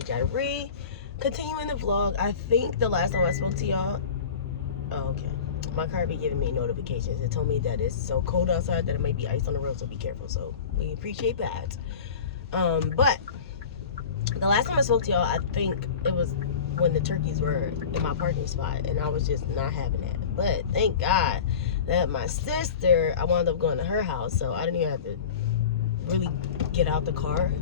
Johnny Jattery. Continuing the vlog, I think the last time I spoke to y'all, oh, okay, my car be giving me notifications. It told me that it's so cold outside that it might be ice on the road, so be careful. So we appreciate that. But the last time I spoke to y'all, I think it was when the turkeys were in my parking spot, and I was just not having that. But thank God that my sister, I wound up going to her house, so I didn't even have to really get out the car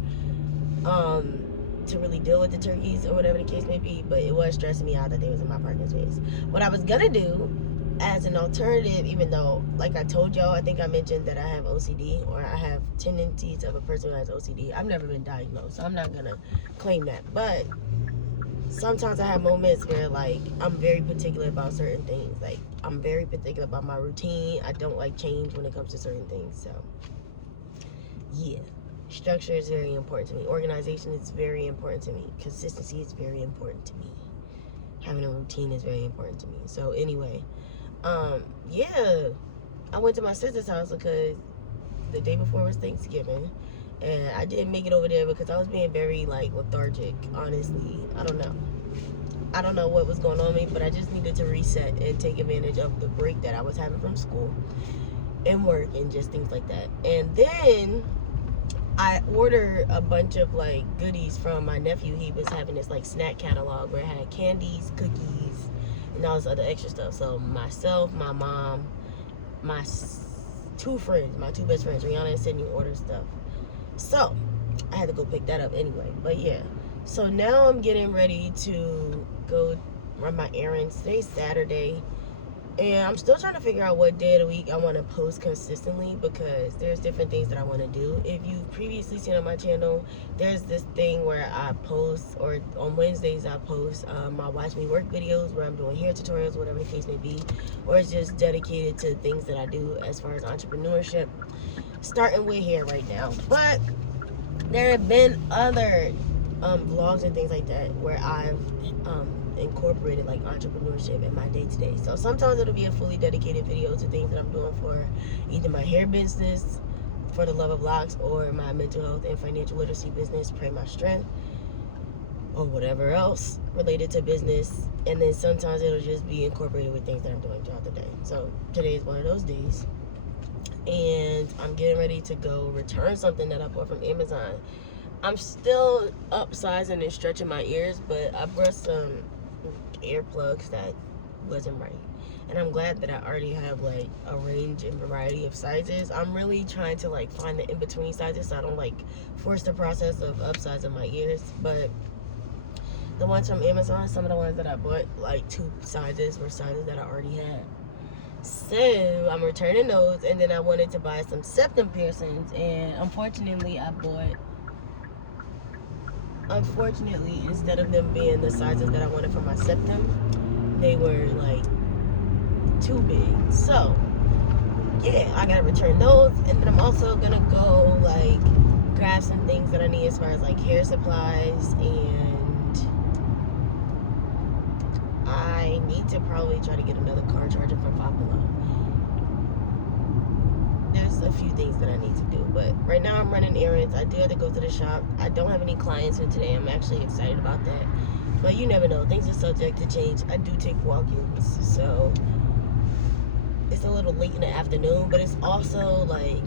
to really deal with the turkeys or whatever the case may be. But it was stressing me out that they was in my parking space. What I was gonna do as an alternative, even though, like I told y'all, I think I mentioned that I have OCD, or I have tendencies of a person who has OCD. I've never been diagnosed, so I'm not gonna claim that. But sometimes I have moments where, like, I'm very particular about certain things. Like, I'm very particular about my routine. I don't like change when it comes to certain things. So yeah, structure is very important to me. Organization is very important to me. Consistency is very important to me. Having a routine is very important to me. So anyway, yeah, I went to my sister's house because the day before was Thanksgiving, and I didn't make it over there because I was being very, like, lethargic, honestly. I don't know what was going on with me, but I just needed to reset and take advantage of the break that I was having from school and work and just things like that. And then I ordered a bunch of, like, goodies from my nephew. He was having this, like, snack catalog where it had candies, cookies, and all this other extra stuff. So myself, my mom, my two best friends, Rihanna and Sydney, ordered stuff. So I had to go pick that up anyway. But yeah, so now I'm getting ready to go run my errands. Today's Saturday, and I'm still trying to figure out what day of the week I want to post consistently, because there's different things that I want to do. If you've previously seen on my channel, there's this thing where I post, or on Wednesdays I post my Watch Me Work videos where I'm doing hair tutorials, whatever the case may be, or it's just dedicated to things that I do as far as entrepreneurship, starting with hair right now. But there have been other vlogs and things like that where I've incorporated, like, entrepreneurship in my day-to-day. So sometimes it'll be a fully dedicated video to things that I'm doing for either my hair business, For the Love of Locks, or my mental health and financial literacy business, Pray My Strength, or whatever else related to business. And then sometimes it'll just be incorporated with things that I'm doing throughout the day. So today is one of those days, and I'm getting ready to go return something that I bought from Amazon. I'm still upsizing and stretching my ears, but I brought some earplugs that wasn't right, and I'm glad that I already have, like, a range and variety of sizes. I'm really trying to, like, find the in-between sizes so I don't, like, force the process of upsizing my ears. But the ones from Amazon, some of the ones that I bought, like, 2 sizes, were sizes that I already had. So I'm returning those, and then I wanted to buy some septum piercings, and unfortunately instead of them being the sizes that I wanted for my septum, they were, like, too big. So yeah, I gotta return those, and then I'm also gonna go, like, grab some things that I need as far as, like, hair supplies, and I need to probably try to get another car charger from Five Below. There's a few things that I need to do, but right now I'm running errands. I do have to go to the shop. I don't have any clients for today. I'm actually excited about that, but you never know. Things are subject to change. I do take walk-ins, so it's a little late in the afternoon, but it's also, like,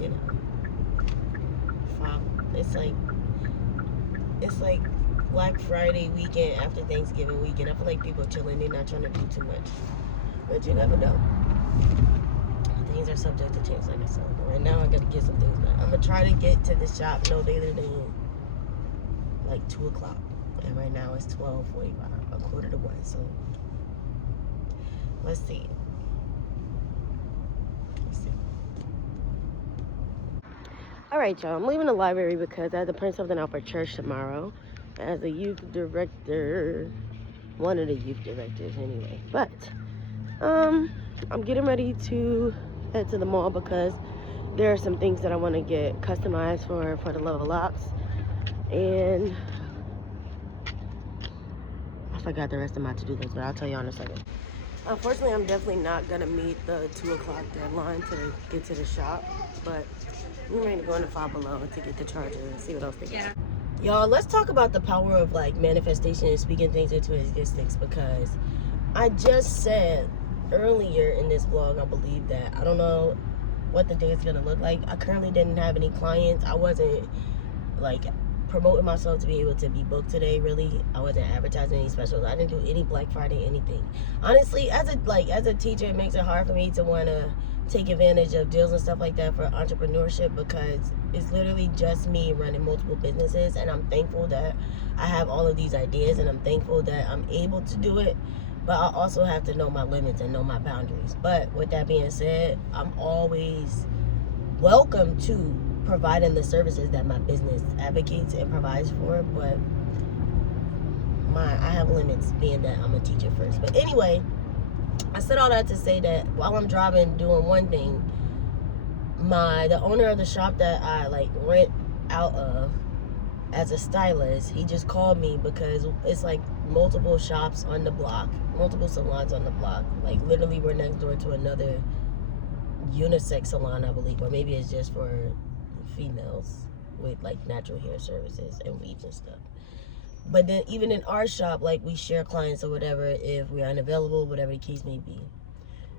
you know, it's like Black Friday weekend after Thanksgiving weekend. I feel like people are chilling. They're not trying to do too much, but you never know. Things are subject to change, like I said. But right now I gotta get some things done. I'm gonna try to get to the shop no later than, like, 2 o'clock, and right now it's 12:45, a quarter to 1. So let's see. All right, y'all, I'm leaving the library because I have to print something out for church tomorrow as a youth director, one of the youth directors anyway. But I'm getting ready to head to the mall because there are some things that I want to get customized for the Love of Locks, and I forgot the rest of my to-do list, but I'll tell you in a second. Unfortunately, I'm definitely not gonna meet the 2 o'clock deadline to get to the shop, but I'm ready to go into Five Below to get the charger and see what else they got. Y'all, let's talk about the power of like manifestation and speaking things into existence, because I just said earlier in this vlog, I believe that I don't know what the day is gonna look like. I currently didn't have any clients. I wasn't like promoting myself to be able to be booked today. Really, I wasn't advertising any specials. I didn't do any Black Friday anything. Honestly, as a teacher, it makes it hard for me to want to take advantage of deals and stuff like that for entrepreneurship, because it's literally just me running multiple businesses, and I'm thankful that I have all of these ideas, and I'm thankful that I'm able to do it. But I also have to know my limits and know my boundaries. But with that being said, I'm always welcome to providing the services that my business advocates and provides for, but I have limits, being that I'm a teacher first. But anyway, I said all that to say that while I'm driving doing one thing, the owner of the shop that I like rent out of as a stylist, he just called me because it's like multiple shops on the block, multiple salons on the block. Like literally we're next door to another unisex salon, I believe, or maybe it's just for females with like natural hair services and weaves and stuff. But then even in our shop, like we share clients or whatever if we're unavailable, whatever the case may be.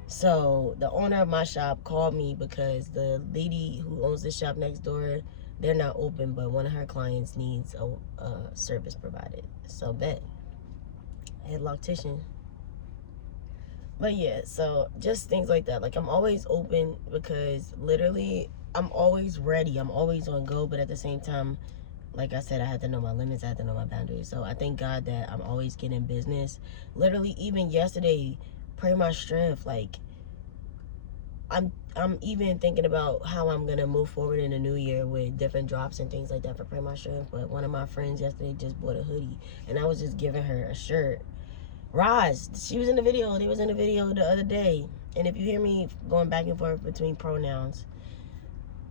So the owner of my shop called me because the lady who owns the shop next door, they're not open, but one of her clients needs a service provided. So bet, headloctician. But yeah, so just things like that. Like I'm always open because literally I'm always ready. I'm always on go, but at the same time, like I said, I had to know my limits. I had to know my boundaries. So I thank God that I'm always getting business. Literally, even yesterday, pray my strength. Like I'm even thinking about how I'm gonna move forward in the new year with different drops and things like that for pray my strength. But one of my friends yesterday just bought a hoodie, and I was just giving her a shirt. Roz, she was in the video. They was in the video the other day. And if you hear me going back and forth between pronouns,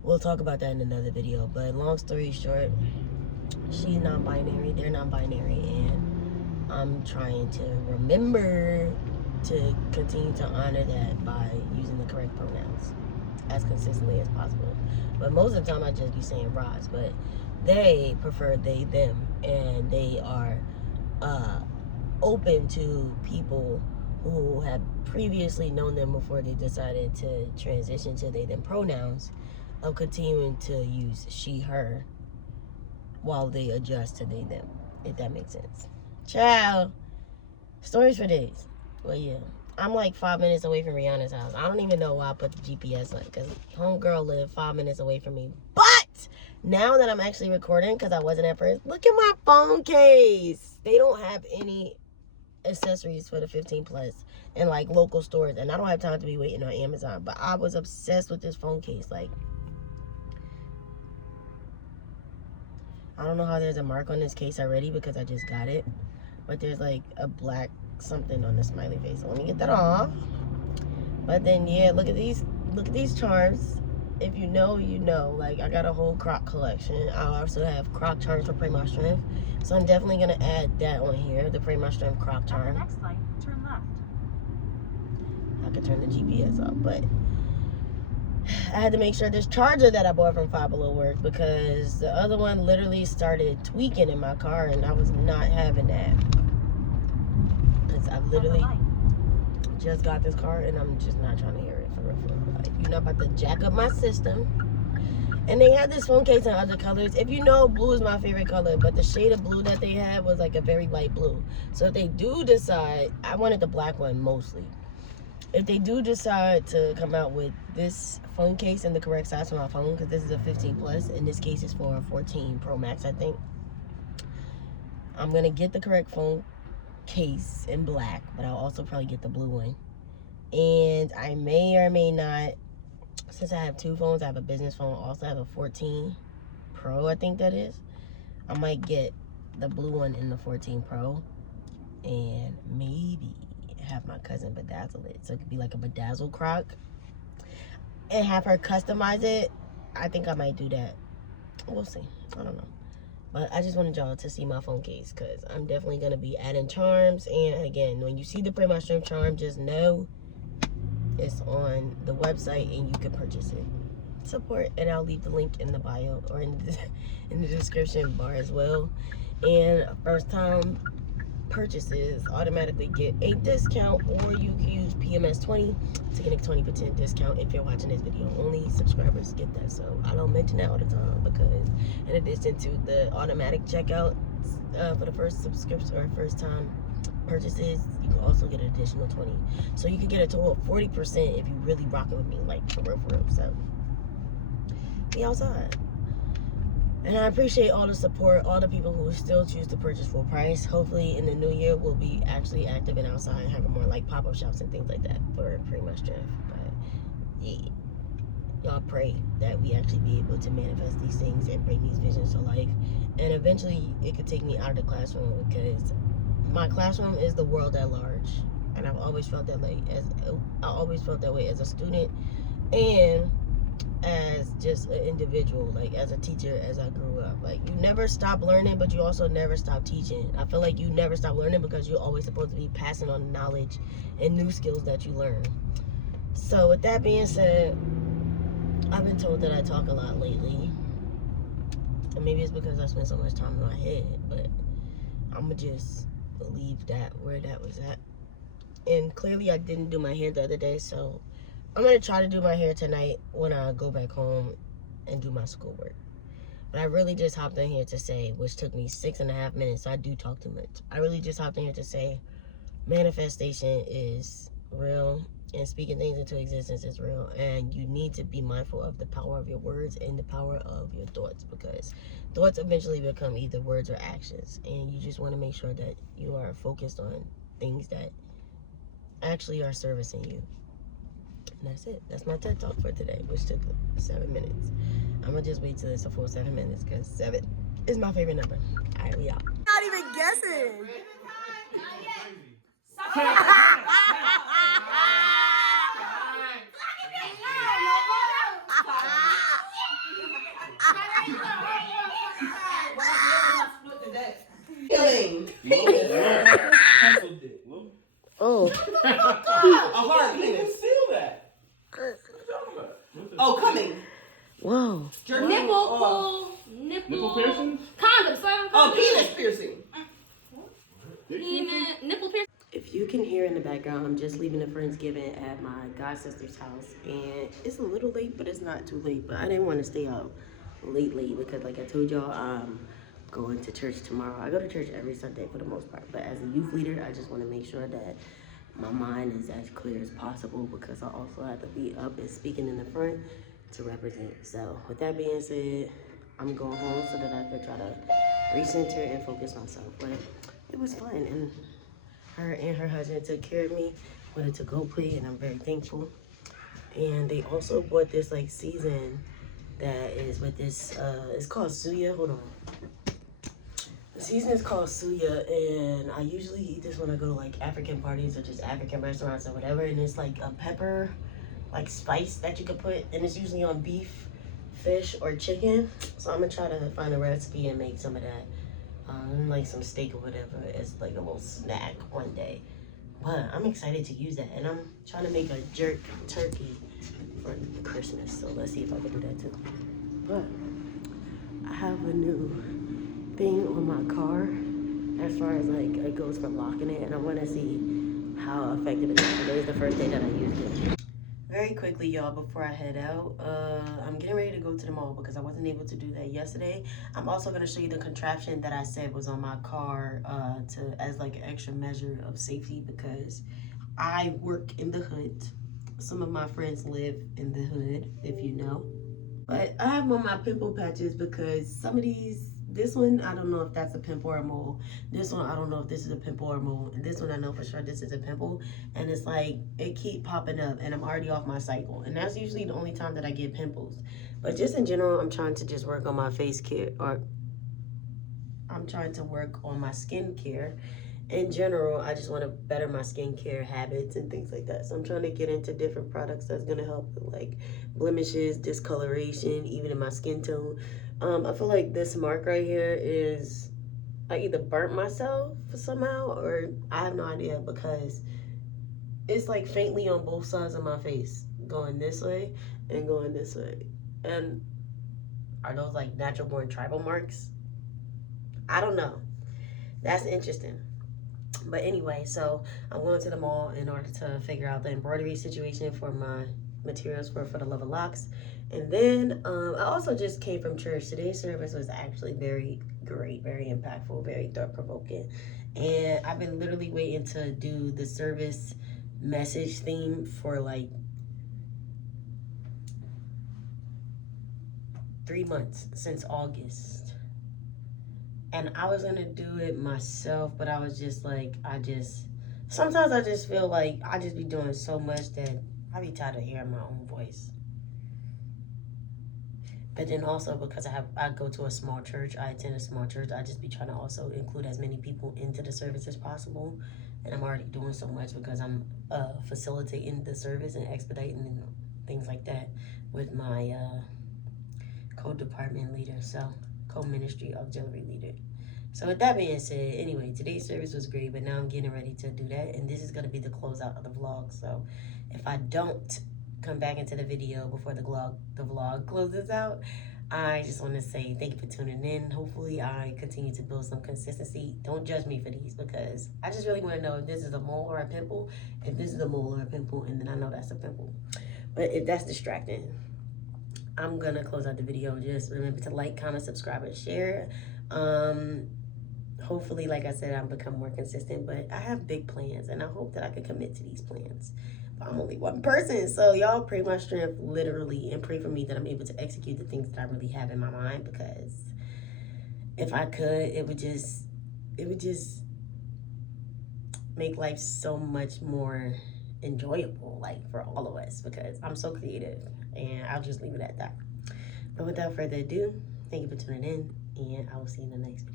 we'll talk about that in another video. But long story short, she's non-binary, they're non-binary, and I'm trying to remember to continue to honor that by using the correct pronouns as consistently as possible. But most of the time I just be saying Roz, but they prefer they, them, and they are open to people who have previously known them before they decided to transition to they, them pronouns, of continuing to use she, her while they adjust to they, them, if that makes sense. Ciao. Stories for days. Well, yeah. I'm like 5 minutes away from Rihanna's house. I don't even know why I put the GPS on, because homegirl lived 5 minutes away from me. But now that I'm actually recording, because I wasn't at first, look at my phone case. They don't have any accessories for the 15 plus in like local stores, and I don't have time to be waiting on Amazon. But I was obsessed with this phone case. Like, I don't know how there's a mark on this case already because I just got it, but there's like a black something on the smiley face. So let me get that off. But then yeah, look at these charms. If you know, you know. Like, I got a whole croc collection. I also have croc charms for Pray My Strength, so I'm definitely gonna add that on here, the Pray My Strength croc charm. Next light, turn left. I could turn the GPS off, but I had to make sure this charger that I bought from Five Below worked, because the other one literally started tweaking in my car, and I was not having that. Because I literally just got this car, and I'm just not trying to hear it for real. Like, you're not about to jack up my system. And they had this phone case in other colors. If you know, blue is my favorite color, but the shade of blue that they had was like a very light blue. So if they do decide, I wanted the black one mostly. If they do decide to come out with this phone case in the correct size for my phone, because this is a 15 plus, and this case is for a 14 Pro Max, I think. I'm gonna get the correct phone case in black, but I'll also probably get the blue one. And I may or may not, since I have two phones, I have a business phone, also have a 14 Pro, I think that is. I might get the blue one in the 14 Pro, and maybe have my cousin bedazzle it, so it could be like a bedazzle croc, and have her customize it. I think I might do that. We'll see. I don't know. But I just wanted y'all to see my phone case, because I'm definitely going to be adding charms. And again, when you see the Pray My Strength charm, just know it's on the website and you can purchase it. support, and I'll leave the link in the bio or in the description bar as well. And first time purchases automatically get a discount, or you can use PMS20 to get a 20% discount if you're watching this video. Only subscribers get that, so I don't mention that all the time, because in addition to the automatic checkout for the first subscription or first time purchases, you can also get an additional 20, so you can get a total of 40% if you really rocking with me, like for real. So be outside. And I appreciate all the support, all the people who still choose to purchase full price. Hopefully in the new year, we'll be actually active and outside and having more like pop-up shops and things like that for pretty much Jeff. But yeah, y'all pray that we actually be able to manifest these things and bring these visions to life. And eventually it could take me out of the classroom, because my classroom is the world at large. And I've always felt that way as a student and as just an individual, like as a teacher, as I grew up. Like, you never stop learning, but you also never stop teaching. I feel like you never stop learning because you're always supposed to be passing on knowledge and new skills that you learn. So with that being said, I've been told that I talk a lot lately, and maybe it's because I spend so much time in my head, but I'm gonna just leave that where that was at. And clearly I didn't do my hair the other day, so I'm gonna try to do my hair tonight when I go back home and do my schoolwork. But I really just hopped in here to say, which took me 6.5 minutes, so I do talk too much. I really just hopped in here to say, manifestation is real, and speaking things into existence is real. And you need to be mindful of the power of your words and the power of your thoughts, because thoughts eventually become either words or actions. And you just want to make sure that you are focused on things that actually are servicing you. And that's it. That's my TED Talk for today, which took 7 minutes. I'm gonna just wait till it's a full 7 minutes, because 7 is my favorite number. All right, we out. Not even guessing. Oh. A hard penis. Seal that. Oh, coming. Whoa. Your nipple pull. Nipple piercing? Condom, son. Oh, penis piercing. Nipple piercing. If you can hear in the background, I'm just leaving a Friendsgiving at my god sister's house, and it's a little late, but it's not too late. But I didn't want to stay out late because, like I told y'all, I'm going to church tomorrow. I go to church every Sunday for the most part, but as a youth leader, I just want to make sure that my mind is as clear as possible, because I also have to be up and speaking in the front to represent. So with that being said, I'm going home so that I could try to recenter and focus myself. But it was fun, and her and her husband took care of me when it took Go-Play, and I'm very thankful. And they also bought this like season that is with this, it's called Suya. Hold on. The season is called Suya, and I usually eat this when I go to like African parties or just African restaurants or whatever. And it's like a pepper, like spice that you could put, and it's usually on beef, fish, or chicken. So I'm gonna try to find a recipe and make some of that. Like some steak or whatever as like a little snack one day. But I'm excited to use that, and I'm trying to make a jerk turkey for Christmas, so let's see if I can do that too. But I have a new thing on my car as far as like it goes for locking it, and I want to see how effective it is. Today is the first day that I used it. Very quickly, y'all, before I head out, I'm getting ready to go to the mall because I wasn't able to do that yesterday. I'm also going to show you the contraption that I said was on my car as like an extra measure of safety, because I work in the hood. Some of my friends live in the hood, if you know. But I have on my pimple patches because some of these, this one, I don't know if that's a pimple or a mole. This one, I don't know if this is a pimple or a mole. And this one, I know for sure this is a pimple. And it's like, it keep popping up, and I'm already off my cycle. And that's usually the only time that I get pimples. But just in general, I'm trying to just work on my face care, or I'm trying to work on my skin care. In general, I just want to better my skincare habits and things like that. So I'm trying to get into different products that's going to help with like blemishes, discoloration, even in my skin tone. I feel like this mark right here is, I either burnt myself somehow, or I have no idea, because it's like faintly on both sides of my face, going this way and going this way. And are those like natural born tribal marks? I don't know. That's interesting. But anyway, so I'm going to the mall in order to figure out the embroidery situation for my materials for the Love of Locks. And then I also just came from church. Today's service was actually very great, very impactful, very thought provoking. And I've been literally waiting to do the service message theme for like 3 months, since August. And I was gonna do it myself, but I was just like, sometimes I just feel like I just be doing so much that I be tired of hearing my own voice. But then also because I go to a small church, I attend a small church, I just be trying to also include as many people into the service as possible. And I'm already doing so much because I'm facilitating the service and expediting and things like that with my co-department leader, so co-ministry auxiliary leader. So with that being said, anyway, today's service was great, but now I'm getting ready to do that, and this is going to be the closeout of the vlog. So if I don't come back into the video before the vlog closes out, I just want to say thank you for tuning in. Hopefully I continue to build some consistency. Don't judge me for these, because I just really want to know if this is a mole or a pimple. If this is a mole or a pimple, and then I know that's a pimple. But if that's distracting, I'm gonna close out the video. Just remember to like, comment, subscribe, and share. Hopefully, like I said, I've become more consistent, but I have big plans, and I hope that I can commit to these plans. But I'm only one person, so y'all pray my strength, literally, and pray for me that I'm able to execute the things that I really have in my mind, because if I could, it would just make life so much more enjoyable, like, for all of us, because I'm so creative, and I'll just leave it at that. But without further ado, thank you for tuning in, and I will see you in the next video.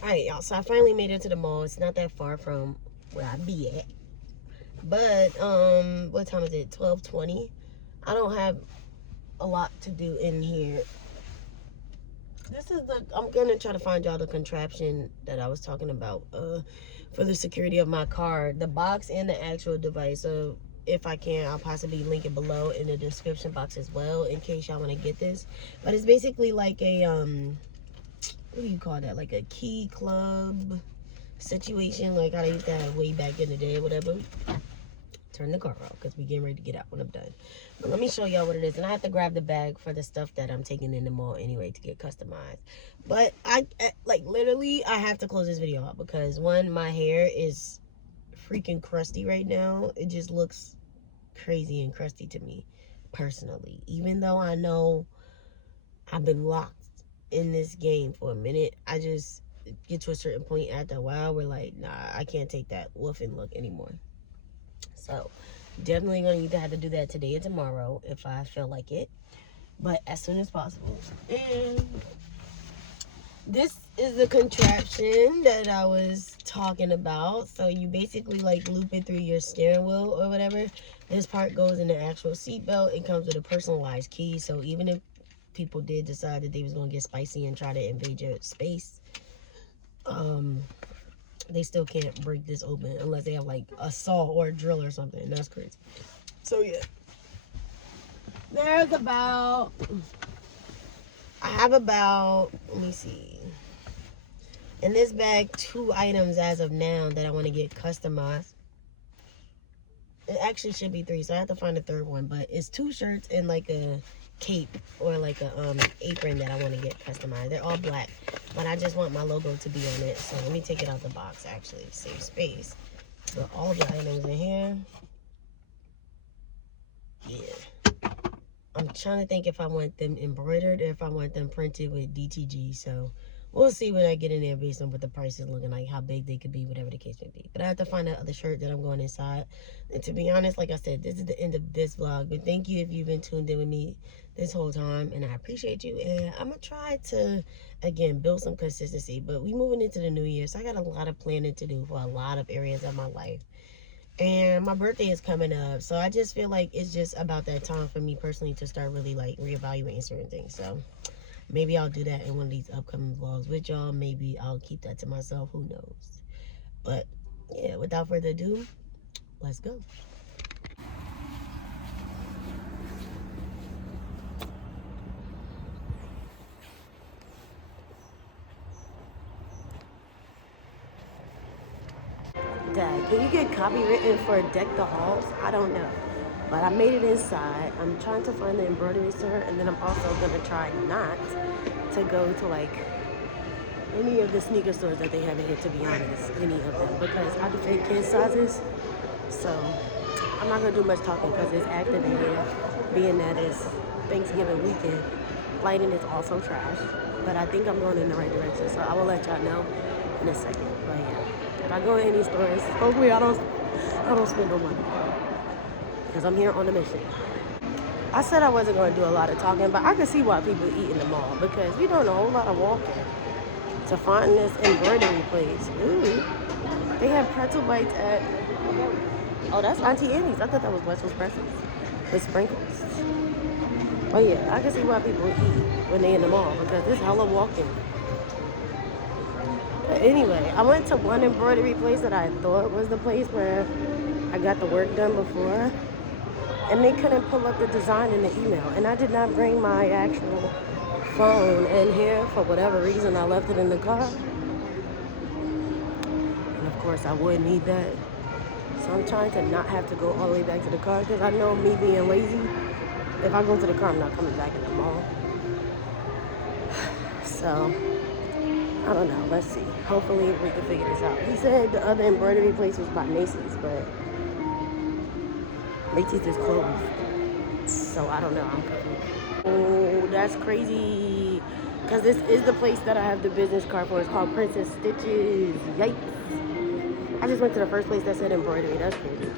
All right, y'all, so I finally made it to the mall. It's not that far from where I be at, but what time is it? 12:20. I don't have a lot to do in here. I'm gonna try to find y'all the contraption that I was talking about for the security of my car, the box and the actual device. So if I can, I'll possibly link it below in the description box as well, in case y'all want to get this. But it's basically like a what do you call that, like a key club situation, like I used to have way back in the day or whatever. Turn the car off because we getting ready to get out when I'm done. But let me show y'all what it is. And I have to grab the bag for the stuff that I'm taking in the mall anyway to get customized. But like, literally, I have to close this video out because, one, my hair is freaking crusty right now. It just looks crazy and crusty to me personally. Even though I know I've been locked in this game for a minute, I just get to a certain point after a while where, like, nah, I can't take that woofing look anymore. So definitely gonna either have to do that today or tomorrow if I feel like it, but as soon as possible. And this is the contraption that I was talking about. So you basically like loop it through your steering wheel or whatever. This part goes in the actual seatbelt. It comes with a personalized key, so even if people did decide that they was gonna get spicy and try to invade your space, they still can't break this open unless they have like a saw or a drill or something. That's crazy. So yeah, there's about, I have about, let me see, in this bag, 2 items as of now that I want to get customized. It actually should be 3, so I have to find a third one, but it's 2 shirts and like a cape or like a apron that I want to get customized. They're all black, but I just want my logo to be on it. So let me take it out the box, actually save space. But all the items in here, yeah, I'm trying to think if I want them embroidered or if I want them printed with DTG. So we'll see when I get in there based on what the price is looking like, how big they could be, whatever the case may be. But I have to find that other shirt that I'm going inside. And to be honest, like I said, this is the end of this vlog. But thank you if you've been tuned in with me this whole time. And I appreciate you. And I'm going to try to, again, build some consistency. But we moving into the new year, so I got a lot of planning to do for a lot of areas of my life. And my birthday is coming up, so I just feel like it's just about that time for me personally to start really like reevaluating certain things. So maybe I'll do that in one of these upcoming vlogs with y'all. Maybe I'll keep that to myself, who knows. But yeah, without further ado, let's go. Dad, can you get copywritten for Deck the Halls? I don't know. But I made it inside. I'm trying to find the embroidery store, and then I'm also gonna try not to go to like any of the sneaker stores that they have here, to be honest, any of them, because I can fit kid sizes. So I'm not gonna do much talking because it's activated, being that it's Thanksgiving weekend. Lighting is also trash, but I think I'm going in the right direction, so I will let y'all know in a second. But yeah, if I go in any stores, hopefully I don't spend no money, because I'm here on a mission. I said I wasn't going to do a lot of talking, but I can see why people eat in the mall, because we doing a whole lot of walking to find this embroidery place. Ooh, they have pretzel bites at, oh, that's Auntie Annie's. I thought that was Wetzel's Pretzels with sprinkles. Oh yeah, I can see why people eat when they in the mall, because there's hella walking. But anyway, I went to one embroidery place that I thought was the place where I got the work done before, and they couldn't pull up the design in the email, and I did not bring my actual phone in here for whatever reason. I left it in the car, and of course I would need that, so I'm trying to not have to go all the way back to the car, because I know me being lazy, if I go to the car, I'm not coming back in the mall. So I don't know, let's see, hopefully we can figure this out. He said the other embroidery place was by Macy's, but Macy's is closed, so I don't know. I'm confused. Oh, that's crazy, because this is the place that I have the business card for. It's called Princess Stitches. Yikes. I just went to the first place that said embroidery. That's crazy.